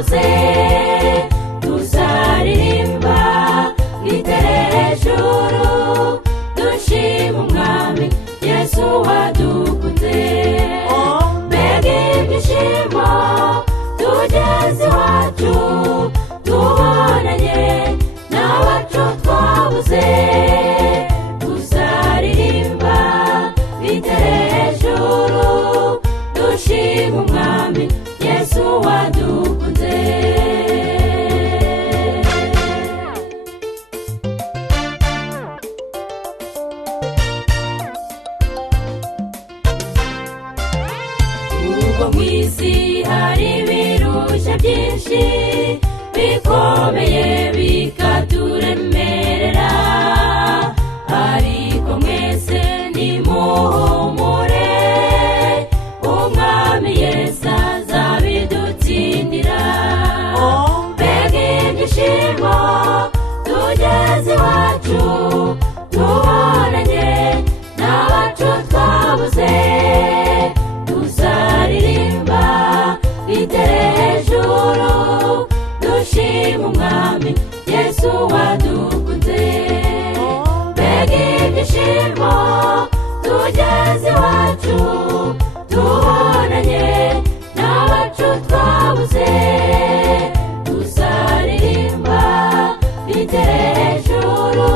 twabuze tuzaririmba twiterere hejuru dushima umwami Yesu wadukunze mbega ibyishimo tugeze iwacu tubonanye n'abacu twabuze tuzaririmba twiterere hejuru dushima umwami Yesu wadukunze ubwo mu isi hari ibirusha byinshi bikomeye bikaturemerera ariko mwese nimuhumure umwami Yesu azabidutsindira mbega ibyishimo tugeze iwacu tubonanye n'abacu twabuze tuzaririmba twiterere hejuru dushima umwami Yesu wadukunze mbega ibyishimo tugeze iwacu tubonanye n'abacu twabuze tuzaririmba twiterere hejuru